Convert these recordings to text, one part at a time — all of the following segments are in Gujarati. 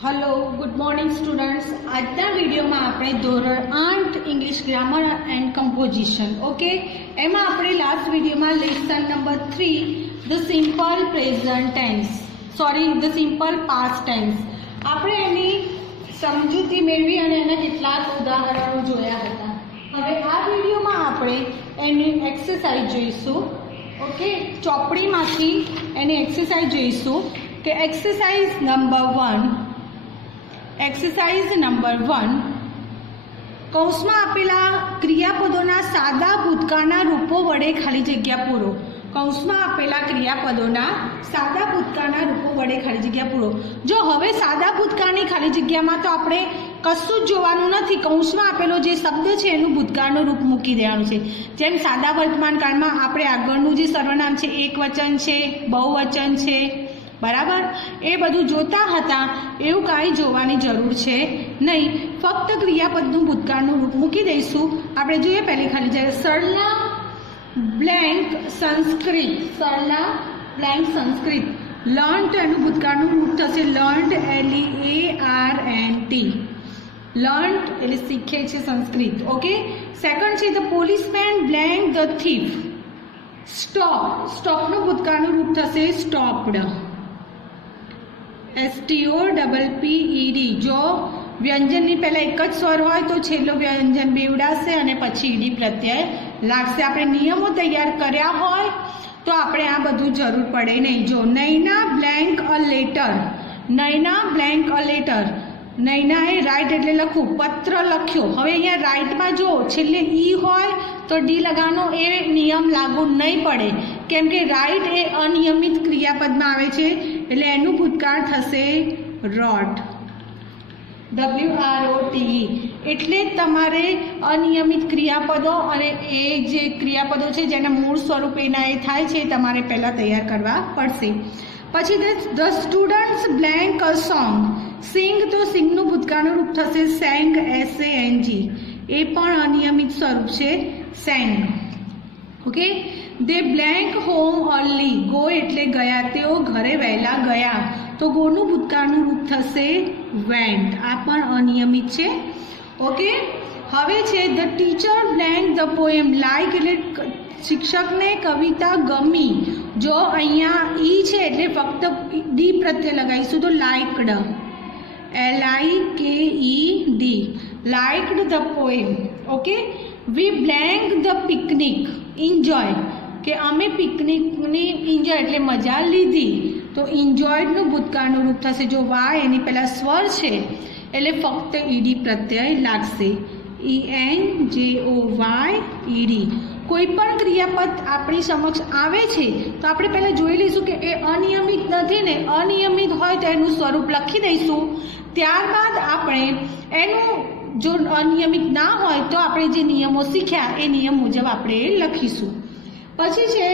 Hello good morning students. આજના વિડીયોમાં આપણે ધોરણ 8 English grammar and composition okay એમાં આપણે લાસ્ટ વિડીયોમાં lesson number 3 the simple present tense the simple past tense આપણે એની સમજૂતી મેળવી અને એના કેટલાક ઉદાહરણો જોયા હતા। હવે આ વિડીયોમાં આપણે એની એક્સરસાઇઝ જોઈશું ઓકે ચોપડીમાંથી એની એક્સરસાઇઝ જોઈશું કે એક્સરસાઇઝ નંબર 1 एक्सरसाइज नंबर 1 कौंस में आपेला क्रियापदों सादा भूतकाळना रूपो वडे खाली जग्या पूरो। कौंस में आपेला क्रियापदों सादा भूतकाळना रूपो वडे खाली जग्या पूरो। जो हवे सादा भूतकाळनी खाली जग्या में तो आपणे कशुं ज जोवानुं नथी। कौंस में आपेलो जे शब्द छे एनुं भूतकाळनुं रूप मूकी देवानुं छे। जेम सादा वर्तमान काल में आपणे आगळनुं जे सर्वनाम छे एकवचन छे बहुवचन छे बराबर ए बधुं जोता हता एवुं कांई जोवानी जरूर छे नहीं। फक्त क्रियापदनुं भूतकाळनुं रूप मूकी दईशुं। आपणे जोईए पहेली खाली जग्या सरला ब्लेंक संस्कृत सरला ब्लेंक संस्कृत लर्न तो एनुं भूतकाळनुं रूप थशे लर्न्ड LEARNT लर्न एटले शीखे छे संस्कृत ओके। सेकंड छे the policeman blank the thief stop स्टॉपनुं भूतकाळनुं रूप थशे स्टॉप्ड STOPPED जो व्यंजन पहला एक ज स्वर होय तो छेल्लो व्यंजन बेवड़ाशे अने पछी ईडी प्रत्यय लागशे। आपणे नियमों तैयार कर्या होय तो आपणे आ बधुं जरूर पड़े नहीं। जो Naina blank a letter Naina blank a letter नैनाए राइट एटले लखू पत्र लख्यो। हवे अहींया राइट में जो छेल्ले ई होय तो डी लगानो ए नियम लागू नहीं पड़े केम के राइट ए अनियमित क्रियापद में आवे छे एटले एनुं भूतकाळ थशे रोट WROTE। एटले तमारे अनियमित क्रियापदों अने ए जे क्रियापदों छे जेना मूळ स्वरूप एना ए थाय छे तमारे पहेला तैयार करवा पड़शे। पछी the students blank a song सिंग तो सिंगनुं भूतकाळनुं रूप थशे sang SANG ए पण अनियमित स्वरूप छे sang ओके। दे ब्लेंक होम अर्ली गो एटले गया तेओ घरे वहेला गया तो गोनुं भूतकाळनुं रूप थशे वेंट आ पण अनियमित छे ओके। हवे छे the teacher blank the poem like एटले शिक्षक ने कविता गमी जो अहींया ई छे एटले फक्त डी प्रत्यय लगाईशुं तो liked LIKED liked the poem okay. We blank the picnic enjoy के अमे पिकनिक ने एंजॉय एटले मजा लीधी तो एंजॉयड भूतकाळनुं रूप थशे जो वाय एनी पहेला स्वर छे एटले फक्त ईडी प्रत्यय लागशे ENJOYED। कोईपण क्रियापद आपणी समक्ष आवे छे तो आपणे पहेला जोई लईशुं के ए अनियमित नथी ने अनियमित होय तो एनुं स्वरूप लखी दईशुं। त्यारबाद आपणे एनुं जो अनियमित ना होय तो आपणे जे नियमो शीख्या ए नियम मुजब आपणे लखीशुं। पछी छे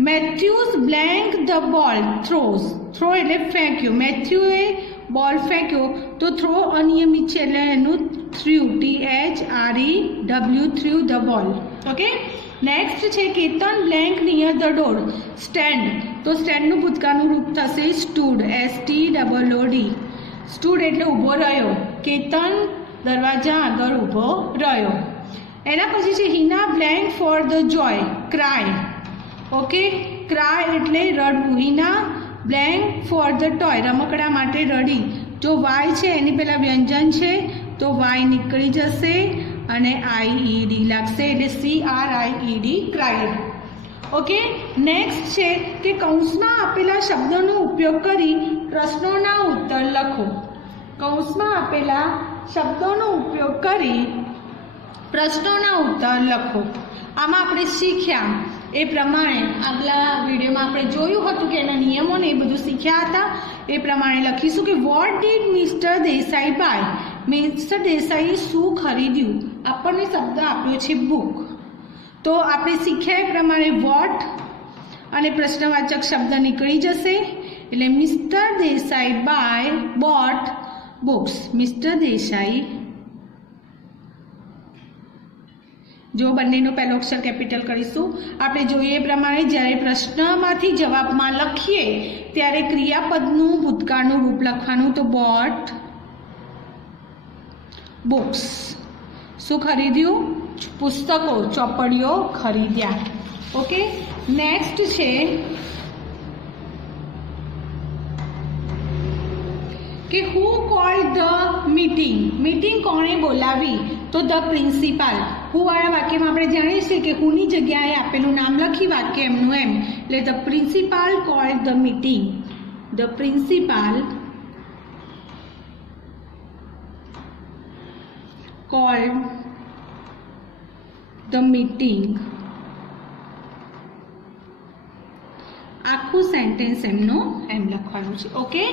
Matthews blank the ball throws throw एटले फेंक्यो मैथ्यूए बॉल फेंक्यो तो थ्रो अनियमित छे एटले एनुं threw THREW threw the ball okay. Next छे Ketan blank near the door stand तो स्टेन्डनुं भूतकाळनुं रूप थशे स्टूड STOOD स्टूड एटले ऊभो रह्यो केतन दरवाजा आगळ ऊभो रह्यो। एना पछी छे Hina blank for the joy cry okay cry एटले रडવું। Hina blank for the toy रमकड़ा माटे रडी जो वाय छे एनी पहेला व्यंजन छे तो वाय निकળી जशे અને IED लागशे एटले CRIED क्राइड ओके। नेक्स्ट छे के कौंसमां आपेला शब्दोनो उपयोग करी प्रश्नोना उत्तर लखो। कौंसमां आपेला शब्दोनो उपयोग करी प्रश्नोना उत्तर लखो। आमां आपणे शीख्या ए प्रमाणे आगला विडियोमां आपणे जोयुं हतुं के एना नियमो ने ए बधुं शीख्या हता ए प्रमाणे लखीशुं के what did Mr Desai buy Mr Desai शुं खरीद्युं। आपणे शब्द आप्यो छे बुक तो आपणे शीख्या ए प्रमाणे वॉट अने प्रश्नवाचक शब्द निकળી जशे एटले Mr Desai buy bought books Mr Desai જો બંનેનો પહેલો અક્ષર કેપિટલ કરીશું. આપણે જોઈએ એ પ્રમાણે જ્યારે પ્રશ્નમાંથી જવાબમાં લખીએ ત્યારે ક્રિયાપદનું ભૂતકાળનું રૂપ લખવાનું. તો બોટ બુક્સ. શું ખરીદ્યું? પુસ્તકો, ચોપડીઓ ખરીદ્યા. ઓકે, નેક્સ્ટ છે કે હુ કોલ્ડ ધ મીટિંગ. મીટિંગ કોણે બોલાવી? તો ધ પ્રિન્સિપાલ. હુ વાળા વાક્યમાં આપણે જાણીએ છીએ કે હુની જગ્યાએ આપેલું નામ લખી વાક્ય એમનું એમ, એટલે the principal cold the meeting. The principal cold the meeting. આખું સેન્ટેન્સ એમનું એમ લખવાનું છે. ઓકે,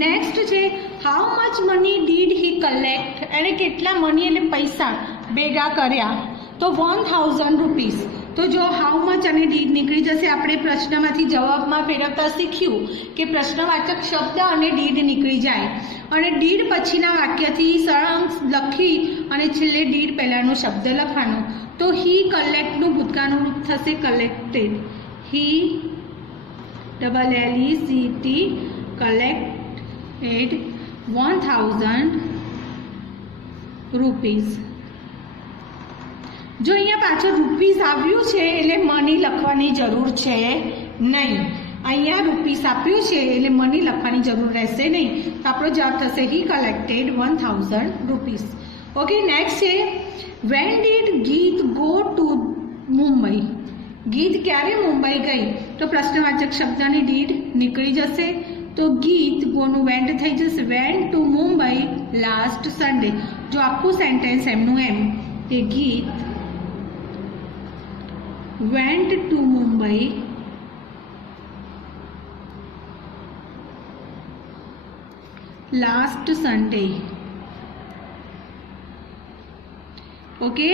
નેક્સ્ટ છે how much money did he collect. એણે કેટલા મની એટલે પૈસા ભેગા કર્યા? તો 1000 રૂપીસ. તો જો હાઉ મચ અને ડીડ નીકળી જશે. આપણે પ્રશ્નમાંથી જવાબમાં ફેરવતા શીખ્યું કે પ્રશ્નવાચક શબ્દ અને ડીડ નીકળી જાય અને ડીડ પછીના વાક્યથી સળંગ લખી અને છેલ્લે ડીડ પહેલાંનો શબ્દ લખવાનો. તો હી કલેક્ટનું ભૂતકાળનું રૂપ થશે કલેક્ટેડ. હી LLECT collected 1000 રૂપીસ. જો અહીંયા પાછળ રૂપીસ આવ્યું છે એટલે મની લખવાની જરૂર છે નહીં. અહીંયા રૂપીસ આપ્યું છે એટલે મની લખવાની જરૂર રહેશે નહીં. તો આપણો જવાબ થશે હી કલેક્ટેડ 1000 રૂપીસ. ઓકે, નેક્સ્ટ છે વેન ડીડ ગીત ગો ટુ મુંબઈ. ગીત ક્યારે મુંબઈ ગઈ? તો પ્રશ્નવાચક શબ્દની ડીડ નીકળી જશે. તો ગીત ગોનું વેન્ટ થઈ જશે went to Mumbai last Sunday. જો આખું સેન્ટેન્સ એમનું એમ કે Geet went to Mumbai last Sunday. Okay,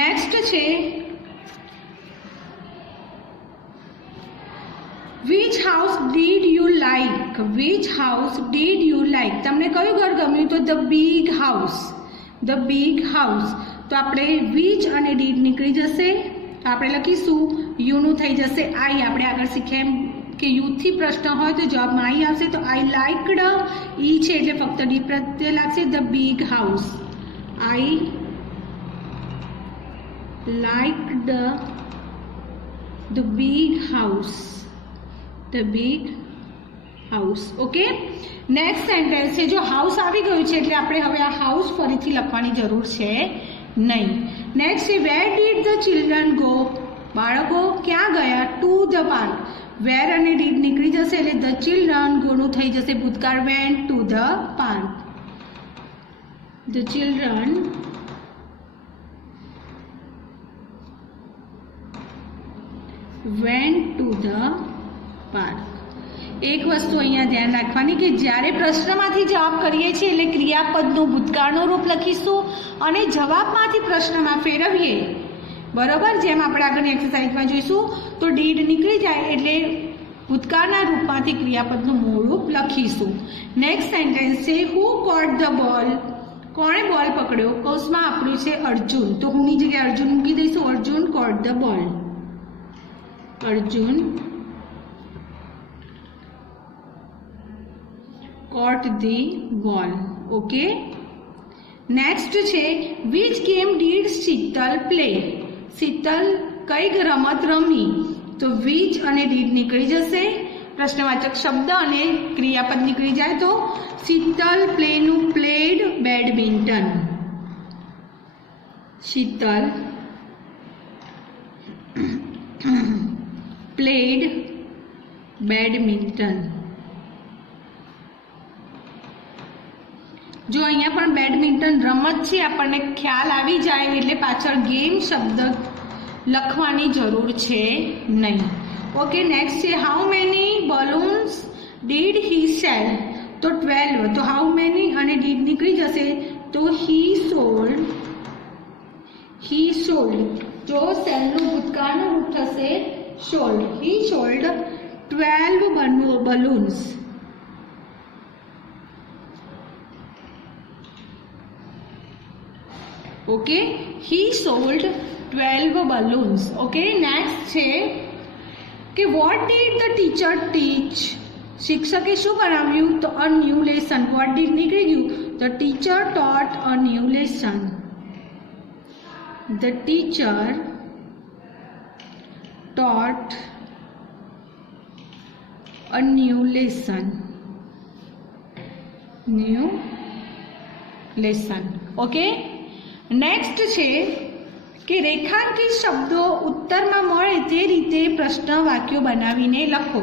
next છે which house did you like. Which house did you like. તમને કયું ઘર ગમ્યું? તો the big house. The big house. તો આપણે વિચ અને ડીડ નીકળી જશે. તો આપણે લખીશું યુનું થઈ જશે આઈ. આપણે આગળ શીખ્યા એમ કે યુથી પ્રશ્ન હોય તો જવાબમાં આઈ આવશે. તો આઈ લાઇકડ ઈ છે એટલે ફક્ત ડી પ્રત્યે લાગશે. The big house. I liked the big house. The big house. Okay, next sentence છે જો હાઉસ આવી ગયું છે એટલે આપણે હવે આ હાઉસ ફરીથી લખવાની જરૂર છે નહીં. નેક્સ્ટ છે where did the children go. બાળકો ક્યાં ગયા? To the park. વેર અને ડીડ નીકળી જશે એટલે ધ ચિલ્ડ્રન ગોનું થઈ જશે ભૂતકાળ vent to the park. The children vent to the park. એક વસ્તુ અહીંયા ધ્યાન રાખવાની કે જ્યારે પ્રશ્નમાંથી જવાબ કરીએ છીએ એટલે ક્રિયાપદનું ભૂતકાળનું રૂપ લખીશું અને જવાબમાંથી પ્રશ્નમાં ફેરવીએ. બરોબર, જેમ આપણે આગળની એક્સરસાઇઝમાં જોઈશું તો ડીડ નીકળી જાય એટલે ભૂતકાળના રૂપમાંથી ક્રિયાપદનું મૂળ રૂપ લખીશું. નેક્સ્ટ સેન્ટેન્સ છે હુ કોટ ધ બોલ. કોણે બોલ પકડ્યો? કૌંસમાં આપ્યું છે અર્જુન. તો હુંની જગ્યાએ અર્જુન મૂકી દઈશું. Arjun caught the ball. Arjun caught the ball. Okay, next છે which game did Sheetal play. Sheetal કઈ રમત રમી? તો which અને did નીકળી જશે. પ્રશ્નવાચક શબ્દ અને ક્રિયાપદ નીકળી જાય તો શીતલ પ્લેનું played badminton. Sheetal played badminton. જો અહીંયા પણ બેડમિન્ટન રમત છે આપણને ખ્યાલ આવી જાય એટલે પાછળ ગેમ શબ્દ લખવાની જરૂર છે નહીં. ઓકે, નેક્સ્ટ છે how many balloons did he cell. તો 12. તો હાઉ મેની અને ડીડ નીકળી જશે તો હી સોલ્ડ. જો સેલનું ભૂતકાળનું રૂપ થશે sold. He sold 12 balloons. Okay, he sold 12 balloons. Okay, next છે કે what did the teacher teach? શિક્ષકે શું ભણાવ્યું? તો a new lesson. What did નીકળી ગયું? The teacher taught a new lesson. The teacher taught a new lesson. New lesson. Okay, next છે કે રેખાંકિત શબ્દો ઉત્તરમાં મળે તે રીતે પ્રશ્ન વાક્યો બનાવીને લખો.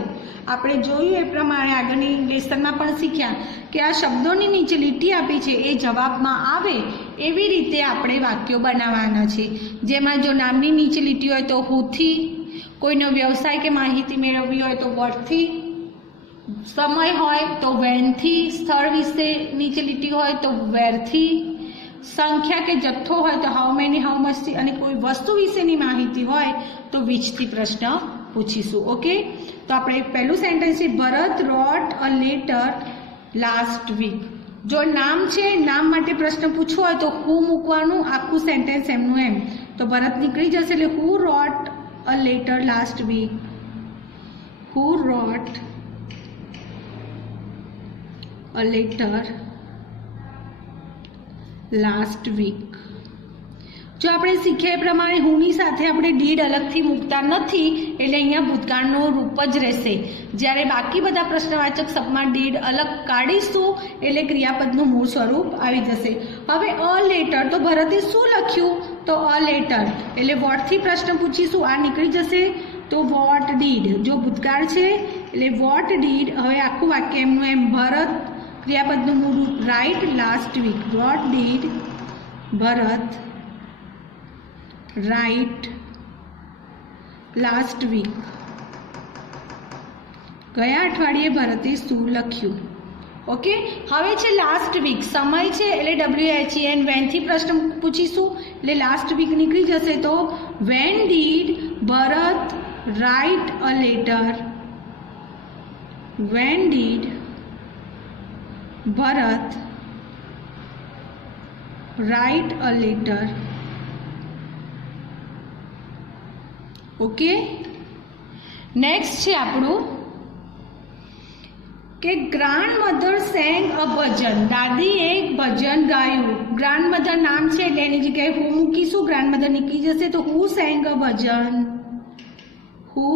આપણે જોયું એ પ્રમાણે આગળની લેસનમાં પણ શીખ્યા કે આ શબ્દોની નીચે લીટી આપી છે એ જવાબમાં આવે એવી રીતે આપણે વાક્યો બનાવવાના છે. જેમાં જો નામની નીચે લીટી હોય તો હુથી, કોઈનો વ્યવસાય કે માહિતી મેળવવી હોય તો વટથી, સમય હોય તો વેનથી, સ્થળ વિશે નીચે લીટી હોય તો વેરથી, સંખ્યા કે જથ્થો હોય તો હાઉ મેની, હાઉ મચથી, અને કોઈ વસ્તુ વિશેની માહિતી હોય તો વિચથી પ્રશ્ન પૂછીશું. ઓકે, તો આપણે પહેલું સેન્ટેન્સ છે ભરત રોટ અ લેટર લાસ્ટ વીક. જો નામ છે, નામ માટે પ્રશ્ન પૂછવો હોય તો હુ મૂકવાનું, આખું સેન્ટેન્સ એમનું એમ. તો ભરત નીકળી જશે એટલે who wrote a letter last week. Who wrote a letter last week. જો આપણે શીખ્યા એ પ્રમાણે હુની સાથે આપણે ડીડ અલગથી મૂકતા નથી એટલે અહીંયા ભૂતકાળનું રૂપ જ રહેશે. જ્યારે બાકી બધા પ્રશ્નવાચક શબ્દમાં ડીડ અલગ કાઢીશું એટલે ક્રિયાપદનું મૂળ સ્વરૂપ આવી જશે. હવે અ લેટર, તો ભરતે શું લખ્યું? તો અ લેટર એટલે વોટથી પ્રશ્ન પૂછીશું, આ નીકળી જશે તો વોટ ડીડ. જો ભૂતકાળ છે એટલે વોટ ડીડ. હવે આખું વાક્ય એમનું એમ. ભરત ક્રિયાપદનું મૂળ રૂપ write last week. What did Bharat write last week. ગયા અઠવાડિયે ભરતે શું લખ્યું? ઓકે, હવે છે લાસ્ટ વીક. સમય છે એટલે WHEN વેનથી પ્રશ્ન પૂછીશું એટલે લાસ્ટ વીક નીકળી જશે તો when did Bharat write a letter. When did Bharat write a letter. Okay, next છે આપણું કે ગ્રાન્ડ મધર સેંગ અ ભજન. દાદીએ એક ભજન ગાયું. ગ્રાન્ડ મધર નામ છે એટલે એની જગ્યાએ હું મૂકીશું, ગ્રાન્ડ મધર નીકળી જશે તો who sang a bhajan. Who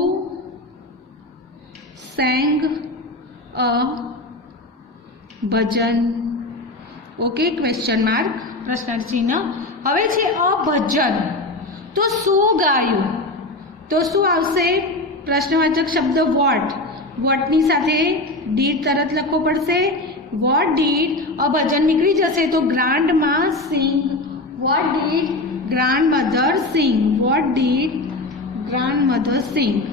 sang a bhajan. Okay, question mark, પ્રશ્ન ચિહ્ન. હવે છે અભજન, તો શું ગાયું? તો શું આવશે? પ્રશ્નવાચક શબ્દ વોટ. વોટની સાથે ડીડ તરત લખવો પડશે. વોટ ડીડ અભજન નીકળી જશે તો ગ્રાન્ડમાં sing. What did grandmother sing. What did grandmother sing.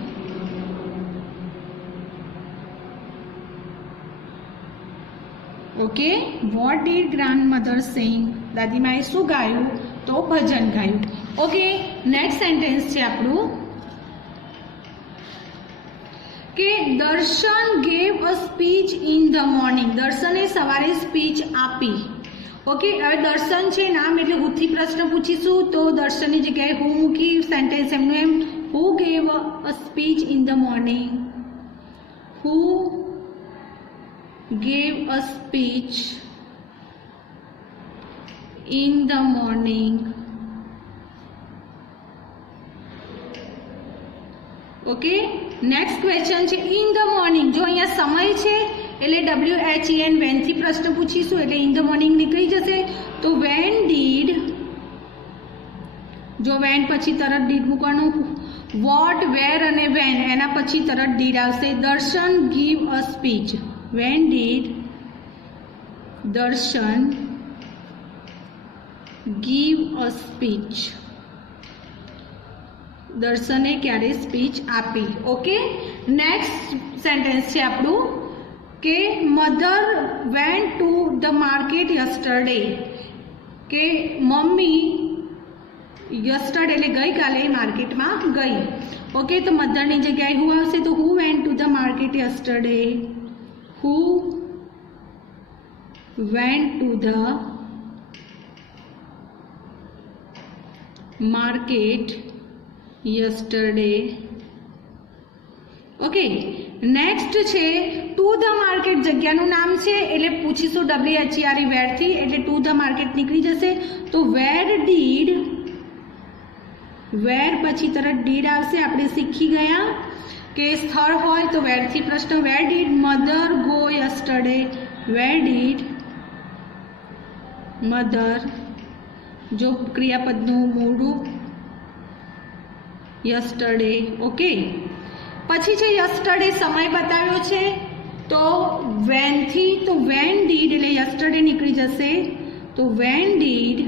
Okay, what did grandmother sing. દાદીમાએ શું ગાયું? તો ભજન ગાયું. ઓકે, નેક્સ્ટ સેન્ટેન્સ છે આપણું કે દર્શન gave a speech in the morning. દર્શને સવારે સ્પીચ આપી. ઓકે, હવે દર્શન છે નામ એટલે હુથી પ્રશ્ન પૂછીશું તો દર્શનની જગ્યાએ હું મૂકી સેન્ટેન્સ એમનું એમ. Who gave a speech in the morning. Who gave a speech in the morning. Okay, next question છે ઇન ધ મોર્નિંગ. જો અહીંયા સમય છે એટલે WHEN વેનથી પ્રશ્ન પૂછીશું એટલે ઇન ધ મોર્નિંગ નીકળી જશે તો વેન ડીડ. જો વેન પછી તરત ડીડ મૂકવાનું. વોટ, વેર અને વેન એના પછી તરત ડીડ આવશે. દર્શન give a speech. When did Darshan give a speech? દર્શને ક્યારે સ્પીચ આપી? ઓકે, નેક્સ્ટ સેન્ટેન્સ છે આપણું કે mother vent to the market yesterday. કે મમ્મી યસ્ટરડે એટલે ગઈકાલે માર્કેટમાં ગઈ. ઓકે, તો મધરની જગ્યાએ હું આવશે તો who went to the market yesterday. Who went to the market yesterday. Okay, next છે ટુ ધ માર્કેટ, જગ્યાનું નામ છે એટલે પૂછીશું WHERE વેરથી, એટલે ટુ ધ માર્કેટ નીકળી જશે. તો વેર ડીડ, વેર પછી તરત ડીડ આવશે. આપણે શીખી ગયા કે સ્થળ હોય તો વેરથી પ્રશ્ન. Where did mother go yesterday, where did mother, જો ક્રિયાપદનું મૂળ રૂપ યસ્ટરડે. ઓકે, પછી છે યસ્ટરડે સમય બતાવ્યો છે તો વેનથી, તો વેન ડીડ એટલે યસ્ટરડે નીકળી જશે. તો when did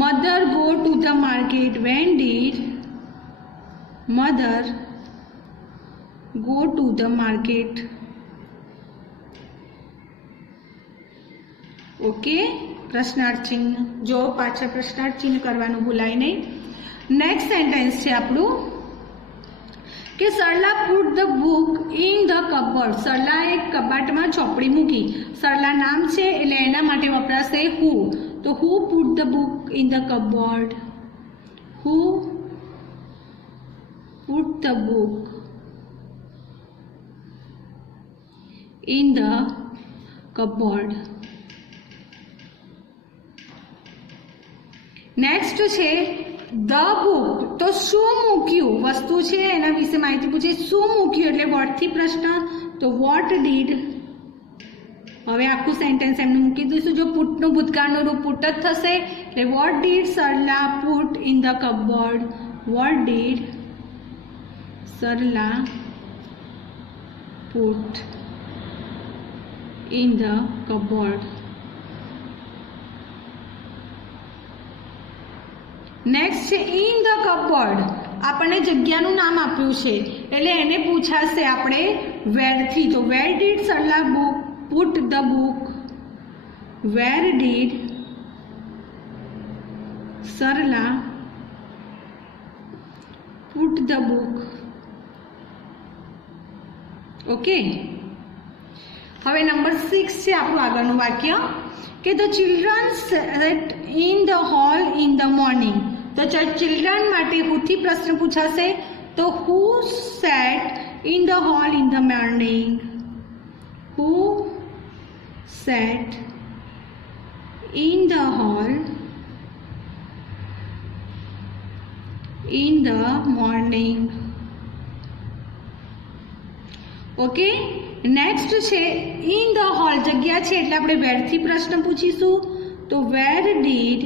mother go to the market, when did mother go to the market. Okay, પ્રશ્નાર્થ ચિહ્ન, જો પાછળ પ્રશ્નાર્થ ચિહ્ન કરવાનું ભૂલાય નહીં. નેક્સ્ટ સેન્ટેન્સ છે આપણું કે Sarla put the book in the cupboard, Sarla એક કબાટમાં ચોપડી મૂકી. સરલા નામ છે એટલે એના માટે વપરાશે હુ. તો who put the book in the cupboard, who put the book in the cupboard. Next છે ધ બુક, તો શું મૂક્યું, વસ્તુ છે એના વિશે માહિતી પૂછે. શું મૂક્યું એટલે વોટથી પ્રશ્ન. તો વોટ ડીડ, હવે આખું સેન્ટેન્સ એમને મૂકી દઈશું. જો પુટનું ભૂતકાળનું રૂપ પુટ જ થશે એટલે what did Sarla put in the cupboard, what did Sarla put in the cupboard. Next છે ઇન ધ કબર્ડ, આપણને જગ્યાનું નામ આપ્યું છે એટલે એને પૂછાશે આપણે વેરથી. તો where did Sarla book put the book, where did Sarla put the book. Okay, હવે નંબર 6 છે આપણું આગળનું વાક્ય કે the children sat in the hall in the morning. તો ચિલ્ડ્રન માટે હુથી પ્રશ્ન પૂછાશે. તો who sat in the hall in the morning, who sat in the hall in the morning. Okay, next છે ઇન ધ હોલ, જગ્યા છે એટલે આપણે વેરથી પ્રશ્ન પૂછીશું. તો where did,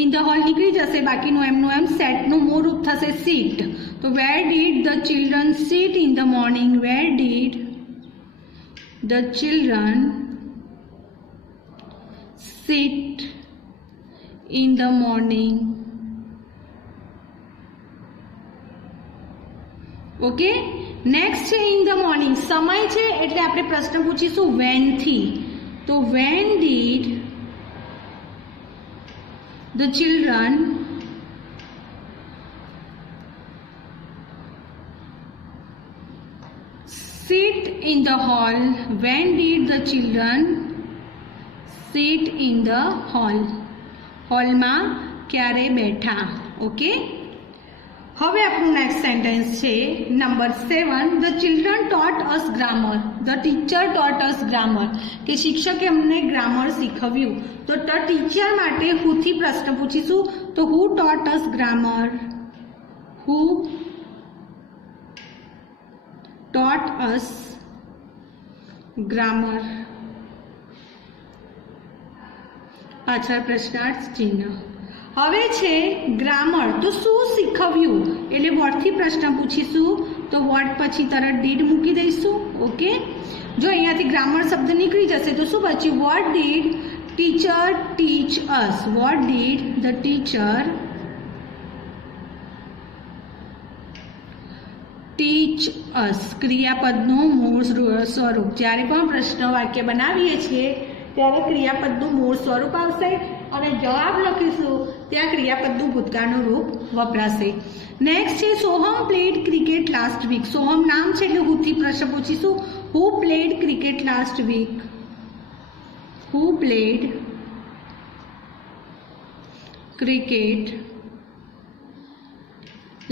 in the hall નીકળી જશે, બાકીનું એમનું એમ. સેટનું મૂળ રૂપ થશે સીટ. તો where did the children sit in the morning, where did the children sit in the morning. Okay, next છે ઇન ધ મોર્નિંગ, સમય છે એટલે આપણે પ્રશ્ન પૂછીશું વેનથી. તો when did the children sit in the hall, when did the children sit in the hall, હોલમાં ક્યારે બેઠા. ઓકે, હવે આપણું નેક્સ્ટ સેન્ટેન્સ છે number 7. The children taught us grammar, the teacher taught us grammar, કે શિક્ષકે અમને ગ્રામર શીખવ્યું. તો ટીચર માટે હુથી પ્રશ્ન પૂછીશું. તો હુ ટોટ અસ ગ્રામર, હુ taught us grammar. પાછળ પ્રશ્નાર્થ ચિહ્ન. હવે છે ગ્રામર, તો શું શીખવ્યું એટલે વોટથી પ્રશ્ન પૂછીશું. તો વોટ પછી તરત ડીડ મૂકી દઈશું. ઓકે, જો અહીંયાથી ગ્રામર શબ્દ નીકળી જશે તો શું બચ્યું. What did teacher teach us, what did the teacher teach us, ક્રિયાપદનું મૂળ સ્વરૂપ. જ્યારે પણ પ્રશ્ન વાક્ય બનાવીએ છીએ ત્યારે ક્રિયાપદનું મૂળ સ્વરૂપ આવશે અને જવાબ લખીશું ત્યાં ક્રિયાપદનું ભૂતકાળનું રૂપ વપરાશે. નેક્સ્ટ છે Soham played cricket last week. Soham નામ છે એટલે હુથી પ્રશ્ન પૂછીશું. Who played cricket last week, who played cricket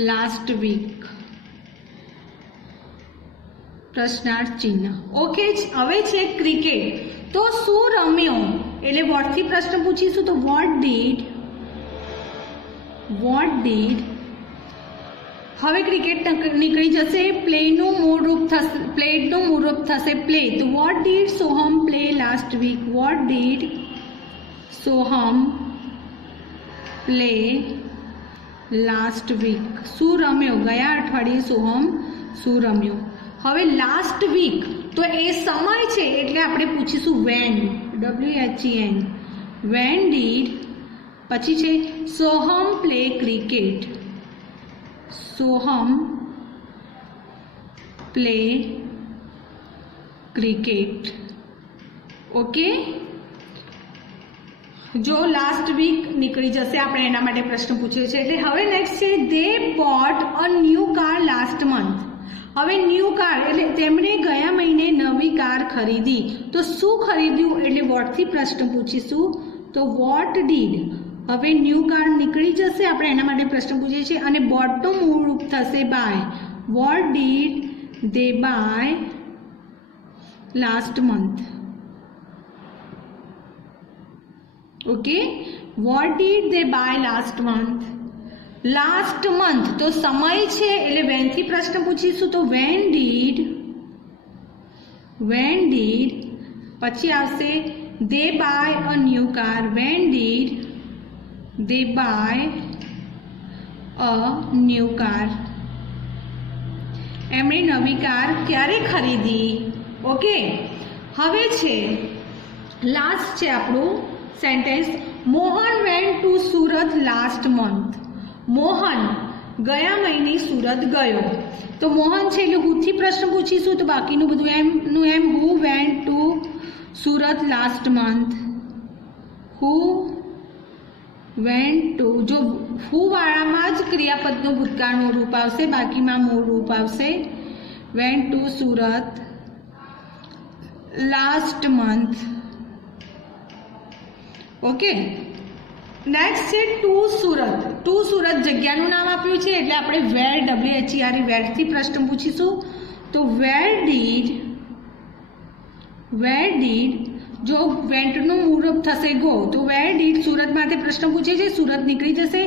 last week પ્રશ્નાર્થ ચિહ્ન. ઓકે, હવે છે ક્રિકેટ. તો શું રમ્યો એટલે વોટથી પ્રશ્ન પૂછીશું. તો વોટ ડીડ હવે ક્રિકેટ નીકળી જશે. પ્લેનું મૂળરૂપ થશે પ્લે. તો what did Soham play last week. What did Soham play last week. શું રમ્યો ગયા અઠવાડિયે સોહમ શું રમ્યો. હવે લાસ્ટ વીક તો એ સમય છે એટલે આપણે પૂછીશું વેન. WHEN. વેન ડીડ પછી છે Soham play cricket. Soham play cricket. Okay, જો લાસ્ટ વીક નીકળી જશે આપણે એના માટે પ્રશ્ન પૂછ્યો છે. એટલે હવે નેક્સ્ટ છે they bought a new car last month. હવે ન્યૂ કાર એટલે તેમણે ગયા મહિને નવી કાર ખરીદી. તો શું ખરીદ્યું એટલે વોટથી પ્રશ્ન પૂછીશું. તો વોટ ડીડ. હવે ન્યૂ કાર નીકળી જશે આપણે એના માટે પ્રશ્ન પૂછીએ છીએ અને બોટનું મૂળ રૂપ થશે buy. What did they buy last month. Okay, what did they buy last month. Last month તો સમય છે એટલે વેનથી પ્રશ્ન પૂછીશું. તો વેન ડીડ પછી આવશે they buy a new car. When did they buy a new car. એમણે નવી કાર ક્યારે ખરીદી. ઓકે, હવે છે લાસ્ટ છે આપણું sentence. Mohan went to Surat last month. Mohan ગયા મહિને સુરત ગયો. તો મોહન છે એટલે હુથી પ્રશ્ન પૂછીશું. તો બાકીનું બધું એમનું એમ. Who went to Surat last month. Who went to. જો હુ વાળામાં જ ક્રિયાપદનું ભૂતકાળનું રૂપ આવશે, બાકીમાં મૂળ રૂપ આવશે. Vent to Surat last month. Okay, next છે ટુ સુરત. ટુ સુરત જગ્યાનું નામ આપ્યું છે એટલે આપણે વેર WHER વેરથી પ્રશ્ન પૂછીશું. તો વેર ડીડ જો વેન્ટનું મૂળરૂપ થશે ગો. તો વેર ડીડ સુરત માટે પ્રશ્ન પૂછે છે. સુરત નીકળી જશે.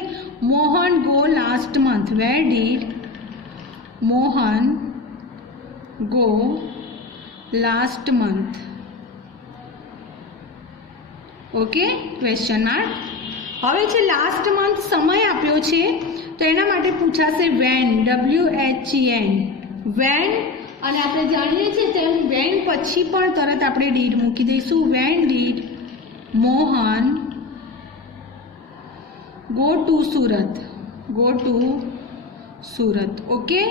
Mohan go last month. Where did Mohan go last month. Okay, question mark. હવે છે લાસ્ટ મંથ સમય આપ્યો છે તો એના માટે પૂછાશે વેન. WHEN van. અને આપણે જાણીએ છીએ તેમ વેન પછી પણ તરત આપણે ડીડ મૂકી દઈશું. When did Mohan go to Surat. Okay,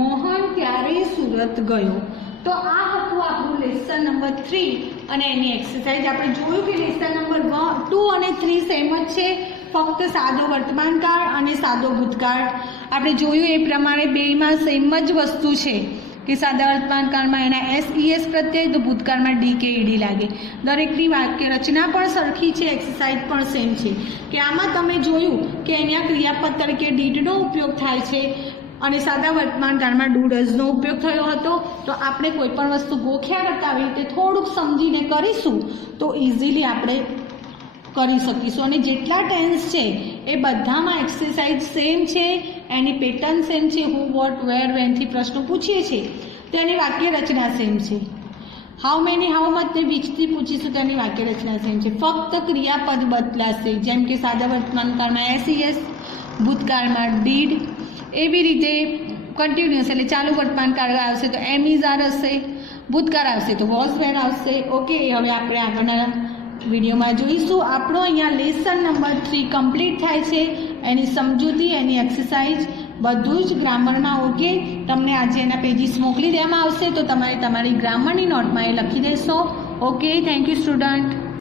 Mohan ક્યારે સુરત ગયો. તો આ હતું આપણું લેસન નંબર 3 અને એની એક્સરસાઇઝ. આપણે જોયું કે લેસન નંબર 2 અને 3 સેમ જ છે, ફક્ત સાદો વર્તમાનકાળ અને સાદો ભૂતકાળ. આપણે જોયું એ પ્રમાણે બેમાં સેમ જ વસ્તુ છે કે સાદા વર્તમાનકાળમાં એના SES પ્રત્યય, તો ભૂતકાળમાં DKED લાગે. દરેકની વાક્ય રચના પણ સરખી છે, એક્સરસાઇઝ પણ સેમ છે. કે આમાં તમે જોયું કે અહીંયા ક્રિયાપદ તરીકે ડીડનો ઉપયોગ થાય છે અને સાદા વર્તમાનકાળમાં ડુ ડઝનો ઉપયોગ થયો હતો. તો આપણે કોઈ પણ વસ્તુ ગોખ્યા કરતા આવી રીતે થોડુંક સમજીને કરીશું તો ઇઝીલી આપણે કરી શકીશું. અને જેટલા ટેન્સ છે એ બધામાં એક્સરસાઇઝ સેમ છે, એની પેટર્ન સેમ છે. હુ વોટ વેર વેનથી પ્રશ્નો પૂછીએ છીએ તો એની વાક્ય રચના સેમ છે. હાઉ મેની હાઉ મચ ને વિચથી પૂછીશું તો એની વાક્ય રચના સેમ છે. ફક્ત ક્રિયાપદ બદલાશે. જેમ કે સાદા વર્તમાનકાળમાં SES, ભૂતકાળમાં ડીડ. એવી રીતે કન્ટિન્યુઅસ એટલે ચાલુ વર્તમાનકાળ આવશે તો એમ ઇઝ આર હશે. ભૂતકાળ આવશે તો વોઝ વેર આવશે. ઓકે, હવે આપણે આગળના વિડીયોમાં જોઈશું. આપણો અહીંયા લેસન નંબર 3 કમ્પ્લીટ થાય છે. એની સમજૂતી, એની એક્સરસાઇઝ બધું જ ગ્રામરમાં. ઓકે, તમને આજે એના પેજીસ મોકલી દેવામાં આવશે તો તમારે તમારી ગ્રામરની નોટમાં એ લખી દેશો. Okay, thank you student.